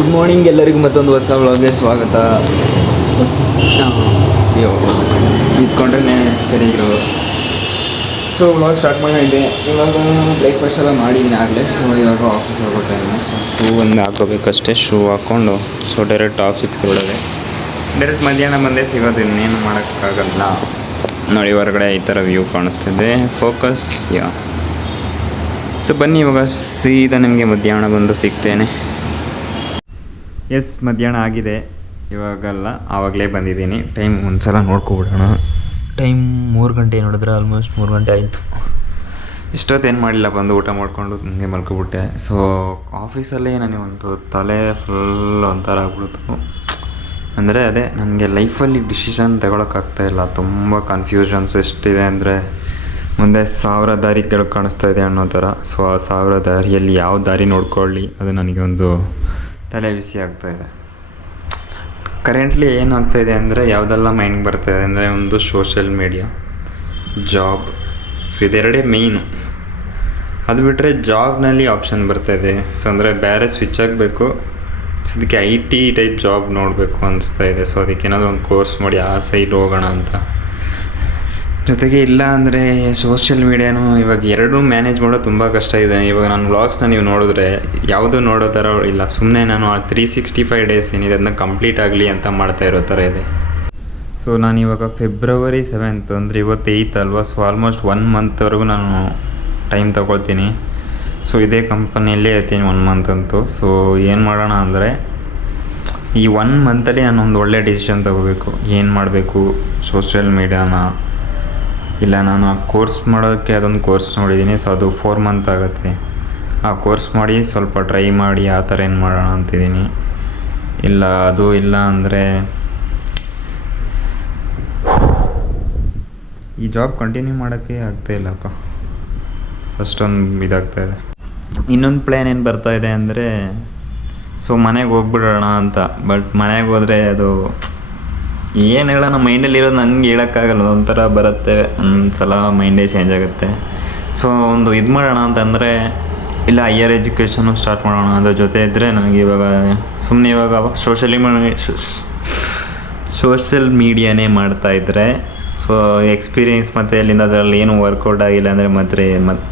Good morning ಎಲ್ಲರಿಗೂ ಮತ್ತೊಂದು ಹೊಸ ವ್ಲಾಗ್ಗೆ ಸ್ವಾಗತ. ಇದ್ಕೊಂಡ್ರೆ ಸರಿ ಇರೋ ಸೊ ವ್ಲಾಗ್ ಸ್ಟಾರ್ಟ್ ಮಾಡಿದ್ದೆ ಇವಾಗ ಬ್ರೇಕ್ಫಾಸ್ಟ್ ಎಲ್ಲ ಮಾಡಿದ್ದೀನಿ ಆಗಲೇ. ಸೊ ಇವಾಗ ಆಫೀಸ್ ಹೋಗೋ ಟೈಮು ಸೊ ಶೂ ಒಂದು ಹಾಕೋಬೇಕಷ್ಟೇ ಶೂ ಹಾಕ್ಕೊಂಡು. ಸೊ ಡೈರೆಕ್ಟ್ ಆಫೀಸ್ಗೆ ಹೊರಡೋದೆ ಡೈರೆಕ್ಟ್ ಮಧ್ಯಾಹ್ನ ಬಂದೇ ಸಿಗೋದು. ಇನ್ನೇನು ಮಾಡೋಕ್ಕಾಗಲ್ಲ. ನೋಡಿ, ಹೊರಗಡೆ ಈ ಥರ ವ್ಯೂ ಕಾಣಿಸ್ತಿದೆ. ಫೋಕಸ್ ಯಾ ಸೊ ಬನ್ನಿ ಇವಾಗ. ಸೀದಾ ನಿಮಗೆ ಮಧ್ಯಾಹ್ನ ಬಂದು ಸಿಗ್ತೇನೆ. ಎಸ್ ಮಧ್ಯಾಹ್ನ ಆಗಿದೆ. ಇವಾಗಲ್ಲ, ಆವಾಗಲೇ ಬಂದಿದ್ದೀನಿ. ಟೈಮ್ ಒಂದು ಸಲ ನೋಡ್ಕೊಬಿಡೋಣ. ಟೈಮ್ ಮೂರು ಗಂಟೆ ನೋಡಿದ್ರೆ ಆಲ್ಮೋಸ್ಟ್ ಮೂರು ಗಂಟೆ ಆಯಿತು. ಇಷ್ಟೊತ್ತೇನು ಮಾಡಿಲ್ಲ ಬಂದು ಊಟ ಮಾಡಿಕೊಂಡು ಹಂಗೆ ಮಲ್ಕೊಬಿಟ್ಟೆ. ಸೊ ಆಫೀಸಲ್ಲೇ ನನಗೆ ಒಂದು ತಲೆ ಫುಲ್ ಒಂಥರ ಆಗ್ಬಿಡ್ತು. ಅಂದರೆ ಅದೇ, ನನಗೆ ಲೈಫಲ್ಲಿ ಡಿಸಿಷನ್ ತಗೊಳಕ್ಕಾಗ್ತಾ ಇಲ್ಲ. ತುಂಬ ಕನ್ಫ್ಯೂಷನ್ಸ್ ಎಷ್ಟಿದೆ ಅಂದರೆ, ಮುಂದೆ ಸಾವಿರ ದಾರಿಗಳು ಕಾಣಿಸ್ತಾ ಇದೆ ಅನ್ನೋ ಥರ. ಸೊ ಆ ಸಾವಿರ ದಾರಿಯಲ್ಲಿ ಯಾವ ದಾರಿ ನೋಡ್ಕೊಳ್ಳಿ, ಅದು ನನಗೆ ಒಂದು ತಲೆ ಬಿಸಿ ಆಗ್ತಾ ಇದೆ. ಕರೆಂಟ್ಲಿ ಏನಾಗ್ತಾ ಇದೆ ಅಂದರೆ ಯಾವುದೆಲ್ಲ ಮೈಂಡ್ ಬರ್ತಾಯಿದೆ ಅಂದರೆ ಒಂದು ಸೋಷಿಯಲ್ ಮೀಡಿಯಾ ಜಾಬ್ ಸೊ ಇದೆರಡೇ ಮೇಯ್ನು ಅದು ಬಿಟ್ಟರೆ ಜಾಬ್ನಲ್ಲಿ ಆಪ್ಷನ್ ಬರ್ತಾ ಇದೆ ಸೊ ಅಂದರೆ ಬೇರೆ ಸ್ವಿಚ್ ಆಗಬೇಕು. ಸೊ ಅದಕ್ಕೆ ಐ ಟಿ ಟೈಪ್ ಜಾಬ್ ನೋಡಬೇಕು ಅನಿಸ್ತಾ ಇದೆ ಸೊ ಅದಕ್ಕೆ ಏನಾದರೂ ಒಂದು ಕೋರ್ಸ್ ಮಾಡಿ ಆ ಸೈಡ್ ಹೋಗೋಣ ಅಂತ. ಜೊತೆಗೆ ಇಲ್ಲ ಅಂದರೆ ಸೋಷಿಯಲ್ ಮೀಡಿಯಾನು ಇವಾಗ ಎರಡೂ ಮ್ಯಾನೇಜ್ ಮಾಡೋದು ತುಂಬ ಕಷ್ಟ ಇದೆ. ಇವಾಗ ನಾನು ವ್ಲಾಗ್ಸ್ನ ನೀವು ನೋಡಿದ್ರೆ ಯಾವುದೂ ನೋಡೋ ಥರ ಇಲ್ಲ. ಸುಮ್ಮನೆ ನಾನು ಆ ತ್ರೀ ಸಿಕ್ಸ್ಟಿ ಫೈವ್ ಡೇಸ್ ಏನಿದೆ ಅದನ್ನ ಕಂಪ್ಲೀಟ್ ಆಗಲಿ ಅಂತ ಮಾಡ್ತಾ ಇರೋ ಥರ ಇದೆ. ಸೊ ನಾನು ಇವಾಗ ಫೆಬ್ರವರಿ ಸೆವೆಂತ್ ಅಂದರೆ ಇವತ್ತು ಏಯ್ತ್ ಅಲ್ವಾ? ಸೊ ಆಲ್ಮೋಸ್ಟ್ ಒನ್ ಮಂತ್ವರೆಗೂ ನಾನು ಟೈಮ್ ತೊಗೊಳ್ತೀನಿ. ಸೊ ಇದೇ ಕಂಪನಿಯಲ್ಲೇ ಇರ್ತೀನಿ ಒನ್ ಮಂತ್ ಅಂತೂ. ಸೊ ಏನು ಮಾಡೋಣ ಅಂದರೆ ಈ ಒನ್ ಮಂತಲ್ಲಿ ಒಂದು ಒಳ್ಳೆ ಡಿಸಿಷನ್ ತಗೋಬೇಕು. ಏನು ಮಾಡಬೇಕು ಸೋಷಿಯಲ್ ಮೀಡಿಯಾನ ಇಲ್ಲ, ನಾನು ಆ ಕೋರ್ಸ್ ಮಾಡೋಕ್ಕೆ ಅದೊಂದು ಕೋರ್ಸ್ ನೋಡಿದ್ದೀನಿ ಸೊ ಅದು ಫೋರ್ ಮಂತ್ ಆಗುತ್ತೆ. ಆ ಕೋರ್ಸ್ ಮಾಡಿ ಸ್ವಲ್ಪ ಟ್ರೈ ಮಾಡಿ ಆ ಥರ ಏನು ಮಾಡೋಣ ಅಂತಿದ್ದೀನಿ. ಇಲ್ಲ, ಅದು ಇಲ್ಲ ಅಂದರೆ ಈ ಜಾಬ್ ಕಂಟಿನ್ಯೂ ಮಾಡೋಕ್ಕೆ ಆಗ್ತಾ ಇಲ್ಲಪ್ಪ ಅಷ್ಟೊಂದು ಇದಾಗ್ತಾ ಇದೆ. ಇನ್ನೊಂದು ಪ್ಲ್ಯಾನ್ ಏನು ಬರ್ತಾ ಇದೆ ಅಂದರೆ ಸೊ ಮನೆಗೆ ಹೋಗ್ಬಿಡೋಣ ಅಂತ ಬಟ್ ಮನೆಗೆ ಹೋದರೆ ಅದು ಏನು ಹೇಳೋಣ ಮೈಂಡಲ್ಲಿ ಇರೋದು ನಂಗೆ ಹೇಳೋಕ್ಕಾಗಲ್ಲ, ಒಂಥರ ಬರುತ್ತೆ, ಒಂದ್ಸಲ ಮೈಂಡೇ ಚೇಂಜ್ ಆಗುತ್ತೆ. ಸೊ ಒಂದು ಇದು ಮಾಡೋಣ ಅಂತಂದರೆ, ಇಲ್ಲ ಹೈಯರ್ ಎಜುಕೇಷನು ಸ್ಟಾರ್ಟ್ ಮಾಡೋಣ ಅದ್ರ ಜೊತೆ ಇದ್ದರೆ ನನಗೆ ಇವಾಗ ಸುಮ್ಮನೆ ಇವಾಗ ಸೋಷಲಿ ಸೋಷಲ್ ಮೀಡಿಯಾನೇ ಮಾಡ್ತಾ ಇದ್ದರೆ ಸೊ ಎಕ್ಸ್ಪೀರಿಯೆನ್ಸ್ ಮತ್ತು ಅಲ್ಲಿಂದ ಅದರಲ್ಲಿ ಏನು ವರ್ಕೌಟ್ ಆಗಿಲ್ಲ ಅಂದರೆ ಮತ್ತೆ ಮತ್ತೆ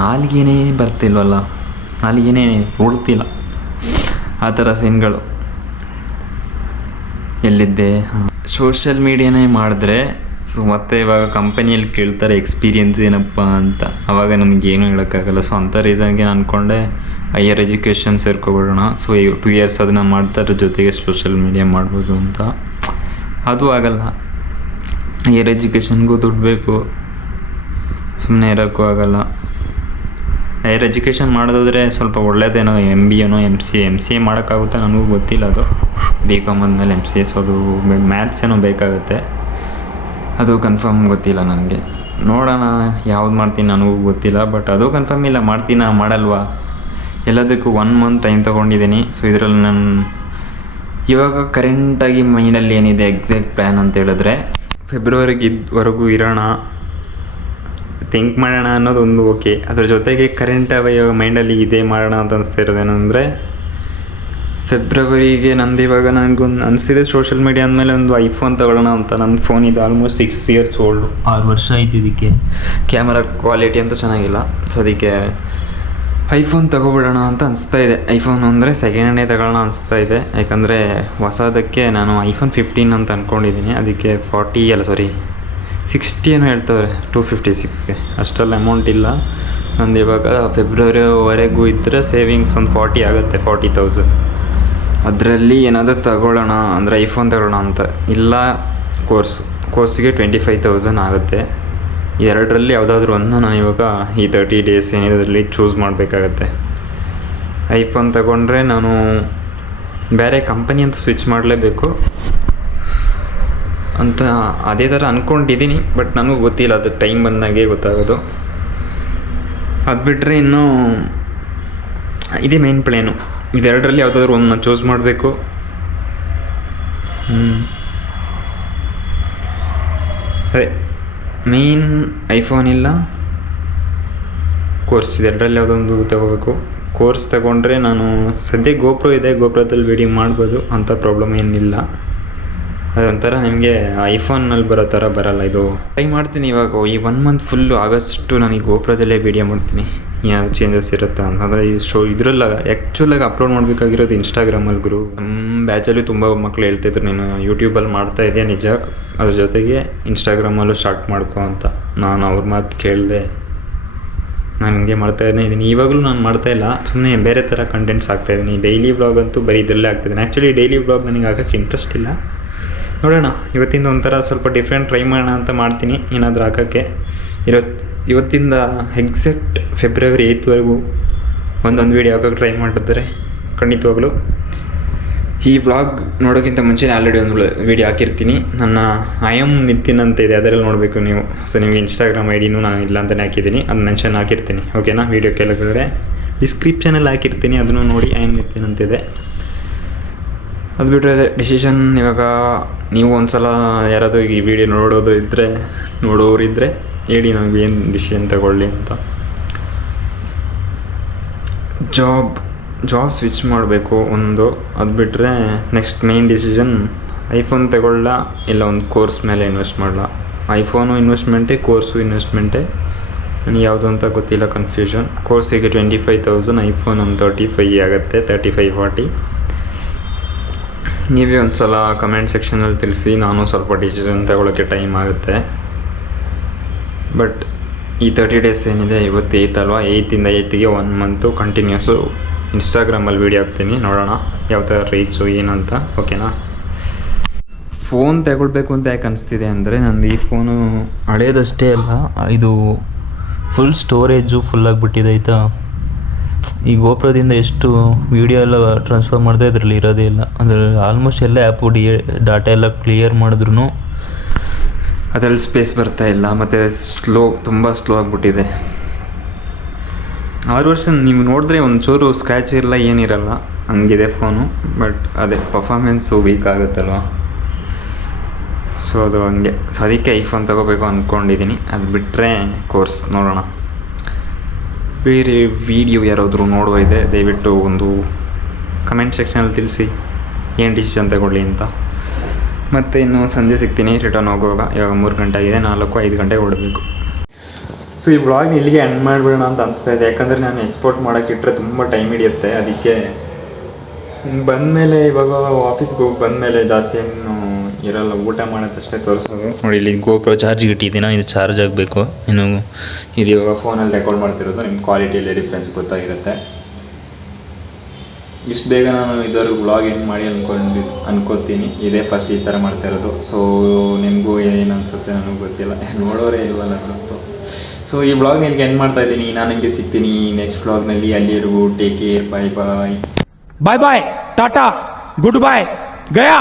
ನಾಲಿಗೆನೇ ಬರ್ತಿಲ್ವಲ್ಲ, ನಾಲಿಗೆನೇ ಉಳ್ತಿಲ್ಲ. ಆ ಥರ ಸೀನ್ಗಳು ಎಲ್ಲಿದ್ದೆ? ಸೋಷಿಯಲ್ ಮೀಡಿಯಾನೇ ಮಾಡಿದ್ರೆ ಸೊ ಮತ್ತೆ ಇವಾಗ ಕಂಪನಿಯಲ್ಲಿ ಕೇಳ್ತಾರೆ ಎಕ್ಸ್ಪೀರಿಯನ್ಸ್ ಏನಪ್ಪ ಅಂತ. ಅವಾಗ ನನಗೇನು ಹೇಳೋಕ್ಕಾಗಲ್ಲ. ಸೊ ಅಂಥ ರೀಸನ್ಗೆ ನಾನು ಅಂದ್ಕೊಂಡೆ ಹೈಯರ್ ಎಜುಕೇಷನ್ ಸೇರ್ಕೊಬಿಡೋಣ. ಸೊ ಟು ಇಯರ್ಸ್ ಅದನ್ನು ಮಾಡ್ತಾ ಅದ್ರ ಜೊತೆಗೆ ಸೋಷಿಯಲ್ ಮೀಡಿಯಾ ಮಾಡ್ಬೋದು ಅಂತ. ಅದು ಆಗಲ್ಲ. ಹೈಯರ್ ಎಜುಕೇಷನ್ಗೂ ದುಡ್ಡು ಬೇಕು. ಸುಮ್ಮನೆ ಇರೋಕ್ಕೂ ಆಗಲ್ಲ. ಹೈಯರ್ ಎಜುಕೇಷನ್ ಮಾಡೋದಾದ್ರೆ ಸ್ವಲ್ಪ ಒಳ್ಳೇದೇನೋ ಎಂ ಬಿ ಏನೋ M C M C A ಮಾಡೋಕ್ಕಾಗುತ್ತೆ ನನಗೂ ಗೊತ್ತಿಲ್ಲ ಅದು. ಬಿ ಕಾಮ್ ಆದಮೇಲೆ ಎಂ ಸಿ ಎಸ್ ಅದು ಮ್ಯಾಥ್ಸ್ ಏನೋ ಬೇಕಾಗುತ್ತೆ. ಅದು ಕನ್ಫರ್ಮ್ ಗೊತ್ತಿಲ್ಲ ನನಗೆ. ನೋಡೋಣ ಯಾವ್ದು ಮಾಡ್ತೀನಿ ನನಗೂ ಗೊತ್ತಿಲ್ಲ ಬಟ್ ಅದು ಕನ್ಫರ್ಮ್ ಇಲ್ಲ, ಮಾಡ್ತೀನಾ, ಮಾಡಲ್ವಾ? ಎಲ್ಲದಕ್ಕೂ ಒನ್ ಮಂತ್ ಟೈಮ್ ತೊಗೊಂಡಿದ್ದೀನಿ. ಸೊ ಇದರಲ್ಲಿ ನಾನು ಇವಾಗ ಕರೆಂಟಾಗಿ ಮೈಂಡಲ್ಲಿ ಏನಿದೆ ಎಕ್ಸಾಕ್ಟ್ ಪ್ಲ್ಯಾನ್ ಅಂತ ಹೇಳಿದ್ರೆ ಫೆಬ್ರವರಿಗೆ ಇದ್ವರೆಗೂ ಇರೋಣ. ಥಿಂಕ್ ಮಾಡೋಣ ಅನ್ನೋದೊಂದು ಓಕೆ ಅದ್ರ ಜೊತೆಗೆ ಕರೆಂಟ್ ಇವಾಗ ಮೈಂಡಲ್ಲಿ ಇದೇ ಮಾಡೋಣ ಅಂತ ಅನಿಸ್ತಾ ಇರೋದೇನೆಂದರೆ ಫೆಬ್ರವರಿಗೆ ನಂದು ಇವಾಗ ನನಗೊಂದು ಅನಿಸಿದೆ ಸೋಷಿಯಲ್ ಮೀಡಿಯಾ ಅಂದಮೇಲೆ ಒಂದು ಐಫೋನ್ ತಗೊಳ್ಳೋಣ ಅಂತ. ನನ್ನ ಫೋನ್ ಇದು ಆಲ್ಮೋಸ್ಟ್ ಸಿಕ್ಸ್ ಇಯರ್ಸ್ ಓಲ್ಡು ಆರು ವರ್ಷ ಆಯ್ತು ಇದಕ್ಕೆ. ಕ್ಯಾಮರಾ ಕ್ವಾಲಿಟಿ ಅಂತೂ ಚೆನ್ನಾಗಿಲ್ಲ. ಸೊ ಅದಕ್ಕೆ ಐಫೋನ್ ತಗೊಬಿಡೋಣ ಅಂತ ಅನಿಸ್ತಾ ಇದೆ. ಐಫೋನ್ ಅಂದರೆ ಸೆಕೆಂಡ್ ಹ್ಯಾಂಡೇ ತಗೊಳ್ಳೋಣ ಅನಿಸ್ತಾ ಇದೆ. ಯಾಕಂದರೆ ಹೊಸದಕ್ಕೆ ನಾನು ಐಫೋನ್ ಫಿಫ್ಟೀನ್ ಅಂತ ಅಂದ್ಕೊಂಡಿದ್ದೀನಿ ಅದಕ್ಕೆ ಫಾರ್ಟಿ ಅಲ್ಲ ಸಾರಿ ಸಿಕ್ಸ್ಟಿ ಏನೋ ಹೇಳ್ತವ್ರೆ, ಟೂ ಫಿಫ್ಟಿ ಸಿಕ್ಸ್ಗೆ. ಅಷ್ಟೆಲ್ಲ ಅಮೌಂಟ್ ಇಲ್ಲ. ನಂದು ಇವಾಗ ಫೆಬ್ರವರಿವರೆಗೂ ಇದ್ದರೆ ಸೇವಿಂಗ್ಸ್ ಒಂದು ಫಾರ್ಟಿ ಆಗುತ್ತೆ ಫಾರ್ಟಿ ತೌಸಂಡ್ ಅದರಲ್ಲಿ ಏನಾದರೂ ತಗೊಳ್ಳೋಣ ಅಂದರೆ ಐಫೋನ್ ತಗೊಳ್ಳೋಣ ಅಂತ. ಇಲ್ಲ ಕೋರ್ಸ್ ಕೋರ್ಸ್ಗೆ ಟ್ವೆಂಟಿ ಫೈವ್ ತೌಸಂಡ್ ಆಗುತ್ತೆ. ಎರಡರಲ್ಲಿ ಯಾವುದಾದ್ರೂ ಒಂದು ನಾನು ಇವಾಗ ಈ ತರ್ಟಿ ಡೇಸ್ ಏನಿದ್ರಲ್ಲಿ ಚೂಸ್ ಮಾಡಬೇಕಾಗತ್ತೆ. ಐಫೋನ್ ತಗೊಂಡ್ರೆ ನಾನು ಬೇರೆ ಕಂಪನಿ ಅಂತ ಸ್ವಿಚ್ ಮಾಡಲೇಬೇಕು. ಅಂತ ಅದೇ ಥರ ಅಂದ್ಕೊಂಡಿದ್ದೀನಿ ಬಟ್ ನನಗೂ ಗೊತ್ತಿಲ್ಲ, ಅದು ಟೈಮ್ ಬಂದಾಗೆ ಗೊತ್ತಾಗೋದು. ಅದು ಬಿಟ್ಟರೆ ಇನ್ನೂ ಇದೇ ಮೇನ್ ಪ್ಲೇನು ಇದೆರಡರಲ್ಲಿ ಯಾವುದಾದ್ರೂ ಒಂದು ಚೂಸ್ ಮಾಡಬೇಕು. ಅದೇ ಮೇನ್ ಐಫೋನ್ ಇಲ್ಲ. ಕೋರ್ಸ್ ಇದೆರಡರಲ್ಲಿ ಯಾವುದೊಂದು ತಗೋಬೇಕು. ಕೋರ್ಸ್ ತಗೊಂಡ್ರೆ ನಾನು ಸದ್ಯ ಗೋಪ್ರೋ ಇದೆ ಗೋಪ್ರೋದಲ್ಲಿ ವೀಡಿಯೋ ಮಾಡ್ಬೋದು ಅಂಥ ಪ್ರಾಬ್ಲಮ್ ಏನಿಲ್ಲ. ಅದೊಂಥರ ನಿಮಗೆ ಐಫೋನಲ್ಲಿ ಬರೋ ಥರ ಬರಲ್ಲ ಇದು. ಟ್ರೈ ಮಾಡ್ತೀನಿ ಇವಾಗ, ಈ ಒನ್ ಮಂತ್ ಫುಲ್ಲು ಆಗಸ್ಟು ನನಗೆ ಗೋಪುರದಲ್ಲೇ ವೀಡಿಯೋ ಮಾಡ್ತೀನಿ. ಏನಾದ್ರು ಚೇಂಜಸ್ ಇರತ್ತಾ ಅಂದರೆ ಈ ಶೋ ಇದರಲ್ಲ ಆ್ಯಕ್ಚುಲಾಗಿ ಅಪ್ಲೋಡ್ ಮಾಡಬೇಕಾಗಿರೋದು ಇನ್ಸ್ಟಾಗ್ರಾಮಲ್ಲಿ ಗುರು. ನಮ್ಮ ಬ್ಯಾಚಲ್ಲಿ ತುಂಬ ಮಕ್ಳು ಹೇಳ್ತಿದ್ರು ನೀನು ಯೂಟ್ಯೂಬಲ್ಲಿ ಮಾಡ್ತಾ ಇದೆಯಾ ನಿಜ? ಅದ್ರ ಜೊತೆಗೆ ಇನ್ಸ್ಟಾಗ್ರಾಮಲ್ಲೂ ಸ್ಟಾರ್ಟ್ ಮಾಡ್ಕೊ ಅಂತ. ನಾನು ಅವ್ರ ಮಾತು ಕೇಳಿದೆ. ನಾನು ಹಿಂಗೆ ಮಾಡ್ತಾಯಿದ್ದೆ ಇದ್ದೀನಿ ಇವಾಗಲೂ ನಾನು ಮಾಡ್ತಾ ಇಲ್ಲ. ಸುಮ್ಮನೆ ಬೇರೆ ಥರ ಕಂಟೆಂಟ್ಸ್ ಆಗ್ತಾಯಿದ್ದೀನಿ ಡೈಲಿ ಬ್ಲಾಗ್ ಅಂತೂ ಬರೀ ಇದರಲ್ಲೇ ಆಗ್ತಿದ್ದೀನಿ ಆ್ಯಕ್ಚುಲಿ ಡೈಲಿ ಬ್ಲಾಗ್ ನನಗೆ ಹಾಕೋಕ್ಕೆ ಇಂಟ್ರೆಸ್ಟ್ ಇಲ್ಲ. ನೋಡೋಣ. ಇವತ್ತಿಂದ ಒಂಥರ ಸ್ವಲ್ಪ ಡಿಫ್ರೆಂಟ್ ಟ್ರೈ ಮಾಡೋಣ ಅಂತ ಮಾಡ್ತೀನಿ. ಏನಾದರೂ ಹಾಕೋಕ್ಕೆ. ಇವತ್ತು ಇವತ್ತಿಂದ ಎಕ್ಸಾಕ್ಟ್ ಫೆಬ್ರವರಿ ಏಯ್ತ್ವರೆಗೂ ಒಂದೊಂದು ವೀಡಿಯೋ ಹಾಕೋಕ್ಕೆ ಟ್ರೈ ಮಾಡಿದ್ರೆ ಖಂಡಿತವಾಗ್ಲೂ. ಈ ವ್ಲಾಗ್ ನೋಡೋಕ್ಕಿಂತ ಮುಂಚೆ ಆಲ್ರೆಡಿ ಒಂದು ವೀಡಿಯೋ ಹಾಕಿರ್ತೀನಿ. ನನ್ನ ಐ ಎಂ ನಿತಿನ್ ಅಂತ ಇದೆ. ಅದರಲ್ಲಿ ನೋಡಬೇಕು ನೀವು. ಸೊ ನಿಮಗೆ ಇನ್ಸ್ಟಾಗ್ರಾಮ್ ಐ ಡಿನೂ ನಾನು ಇಲ್ಲ ಅಂತಲೇ ಹಾಕಿದ್ದೀನಿ. ಅದು ಮೆನ್ಷನ್ ಹಾಕಿರ್ತೀನಿ. ಓಕೆನಾ ವೀಡಿಯೋ ಕೆಳಗಡೆ ಡಿಸ್ಕ್ರಿಪ್ಷನಲ್ಲಿ ಹಾಕಿರ್ತೀನಿ. ಅದನ್ನು ನೋಡಿ ಐ ಎಂ ನಿತಿನ್ ಅಂತಿದೆ ಅದು ಬಿಟ್ಟರೆ ಡಿಸಿಷನ್ ಇವಾಗ ನೀವು ಒಂದ್ಸಲ ಯಾರಾದರೂ ಈ ವಿಡಿಯೋ ನೋಡೋದು ಇದ್ದರೆ ನೋಡೋರಿದ್ದರೆ ಹೇಳಿ ನನಗೆ ಏನು ಡಿಸಿಷನ್ ತಗೊಳ್ಳಿ ಅಂತ. ಜಾಬ್ ಜಾಬ್ ಸ್ವಿಚ್ ಮಾಡಬೇಕು ಒಂದು. ಅದು ಬಿಟ್ಟರೆ ನೆಕ್ಸ್ಟ್ ಮೇನ್ ಡಿಸಿಷನ್ ಐಫೋನ್ ತಗೊಳ್ಳ, ಇಲ್ಲ ಒಂದು ಕೋರ್ಸ್ ಮೇಲೆ ಇನ್ವೆಸ್ಟ್ ಮಾಡಲ. ಐಫೋನು ಇನ್ವೆಸ್ಟ್ಮೆಂಟೇ ಕೋರ್ಸು ಇನ್ವೆಸ್ಟ್ಮೆಂಟೇ ನನಗೆ ಯಾವುದು ಅಂತ ಗೊತ್ತಿಲ್ಲ ಕನ್ಫ್ಯೂಷನ್ ಕೋರ್ಸಿಗೆ ಟ್ವೆಂಟಿ ಫೈವ್ ತೌಸಂಡ್ ಐಫೋನ್ ಒಂದು ತರ್ಟಿ ಫೈ ಆಗುತ್ತೆ ತರ್ಟಿ ಫೈವ್ ಫಾರ್ಟಿ ನೀವೇ ಒಂದು ಸಲ ಕಮೆಂಟ್ ಸೆಕ್ಷನಲ್ಲಿ ತಿಳಿಸಿ, ನಾನು ಸ್ವಲ್ಪ ಡಿಸಿಷನ್ ತಗೊಳ್ಳೋಕ್ಕೆ ಟೈಮ್ ಆಗುತ್ತೆ. ಬಟ್ ಈ ತರ್ಟಿ ಡೇಸ್ ಏನಿದೆ, ಇವತ್ತು ಏಯ್ತ್ ಅಲ್ವಾ? ಏಯ್ತಿಂದ ಏಯ್ತಿಗೆ ಒನ್ ಮಂತು ಕಂಟಿನ್ಯೂಸು ಇನ್ಸ್ಟಾಗ್ರಾಮಲ್ಲಿ ವೀಡಿಯೋ ಹಾಕ್ತೀನಿ, ನೋಡೋಣ ಯಾವ ಥರ ರೀಚು ಏನಂತ ಓಕೆನಾ ಫೋನ್ ತಗೊಳ್ಬೇಕು ಅಂತ ಯಾಕೆ ಅನಿಸ್ತಿದೆ ಅಂದರೆ, ನಂದು ಈ ಫೋನು ಹಳೇದಷ್ಟೇ ಅಲ್ಲ, ಇದು ಫುಲ್ ಸ್ಟೋರೇಜು ಫುಲ್ ಆಗಿಬಿಟ್ಟಿದೆ, ಆಯಿತಾ? ಈ ಗೋಪ್ರದಿಂದ ಎಷ್ಟು ವಿಡಿಯೋ ಎಲ್ಲ ಟ್ರಾನ್ಸ್ಫರ್ ಮಾಡಿದೆ ಇದರಲ್ಲಿ? ಇರೋದೇ ಇಲ್ಲ. ಅಂದರೆ ಆಲ್ಮೋಸ್ಟ್ ಎಲ್ಲ ಆ್ಯಪು ಡಿ ಡಾಟಾ ಎಲ್ಲ ಕ್ಲಿಯರ್ ಮಾಡಿದ್ರು ಅದರಲ್ಲಿ ಸ್ಪೇಸ್ ಬರ್ತಾ ಇಲ್ಲ. ಮತ್ತು ಸ್ಲೋ ತುಂಬ ಸ್ಲೋ ಆಗಿಬಿಟ್ಟಿದೆ. ಆರು ವರ್ಷ ನೀವು ನೋಡಿದ್ರೆ ಒಂಚೂರು ಸ್ಕ್ರ್ಯಾಚ್ ಇರಲ್ಲ ಏನಿರಲ್ಲ. ಹಂಗಿದೆ ಫೋನು ಬಟ್ ಅದೇ ಪರ್ಫಾಮೆನ್ಸು ವೀಕ್ ಆಗುತ್ತಲ್ವ? ಸೊ ಅದು ಹಂಗೆ. ಸೊ ಅದಕ್ಕೆ ಐಫೋನ್ ತೊಗೋಬೇಕು ಅಂದ್ಕೊಂಡಿದ್ದೀನಿ ಅದು ಬಿಟ್ಟರೆ ಕೋರ್ಸ್ ನೋಡೋಣ. ಬೇರೆ ವಿಡಿಯೋ ಯಾರಾದರೂ ನೋಡೋ ಇದೆ ದಯವಿಟ್ಟು ಒಂದು ಕಮೆಂಟ್ ಸೆಕ್ಷನಲ್ಲಿ ತಿಳಿಸಿ. ಏನು ಡಿಸಿಷನ್ ತಗೊಳ್ಳಿ ಅಂತ. ಮತ್ತು ಇನ್ನು ಸಂಜೆ ಸಿಗ್ತೀನಿ ರಿಟರ್ನ್ ಹೋಗುವಾಗ. ಇವಾಗ ಮೂರು ಗಂಟೆ ಆಗಿದೆ, ನಾಲ್ಕು, ಐದು ಗಂಟೆಗೆ ಹೊಡಬೇಕು ಸೊ ಈ ಬ್ಲಾಗ್ ಇಲ್ಲಿಗೆ ಎಂಡ್ ಮಾಡಿಬಿಡೋಣ ಅಂತ ಅನಿಸ್ತಾ ಇದೆ. ಯಾಕಂದರೆ ನಾನು ಎಕ್ಸ್ಪೋರ್ಟ್ ಮಾಡೋಕೆ ಇಟ್ಟರೆ ತುಂಬ ಟೈಮ್ ಹಿಡಿಯುತ್ತೆ. ಅದಕ್ಕೆ ಬಂದಮೇಲೆ ಇವಾಗ ಆಫೀಸ್ಗೆ ಹೋಗಿ ಬಂದಮೇಲೆ ಜಾಸ್ತಿ ಏನು ಇರಲ್ಲ ಊಟ ಮಾಡೋದಷ್ಟೇ ತೋರಿಸೋದು. ನೋಡಿ ಇಲ್ಲಿ ಗೋಪ್ರೋ ಚಾರ್ಜ್ ಇಟ್ಟಿದ್ದೀನಾ ಇದು ಚಾರ್ಜ್ ಆಗಬೇಕು. ಇನ್ನು ಇದು ಇವಾಗ ಫೋನಲ್ಲಿ ರೆಕಾರ್ಡ್ ಮಾಡ್ತಿರೋದು ನಿಮ್ಮ ಕ್ವಾಲಿಟಿಯಲ್ಲಿ ಡಿಫ್ರೆನ್ಸ್ ಗೊತ್ತಾಗಿರುತ್ತೆ. ಇಷ್ಟು ಬೇಗ ನಾನು ಇದರಲ್ಲಿ ಬ್ಲಾಗ್ ಎಂಡ್ ಮಾಡಿ ಅನ್ಕೊಂಡು ಅನ್ಕೋತೀನಿ. ಇದೇ ಫಸ್ಟ್ ಈ ಥರ ಮಾಡ್ತಾ ಇರೋದು. ಸೊ ನಿಮಗೂ ಏನು ಅನಿಸುತ್ತೆ ನನಗೆ ಗೊತ್ತಿಲ್ಲ. ನೋಡೋರೇ ಇಲ್ವಲ್ಲ ಗೊತ್ತು. ಸೊ ಈ ಬ್ಲಾಗ್ ನಿಮಗೆ ಎಂಡ್ ಮಾಡ್ತಾ ಇದ್ದೀನಿ? ನಾನು ನಿಮಗೆ ಸಿಗ್ತೀನಿ ನೆಕ್ಸ್ಟ್ ಬ್ಲಾಗ್ನಲ್ಲಿ ಅಲ್ಲಿವರೆಗೂ take care bye bye bye bye tata good bye Gaya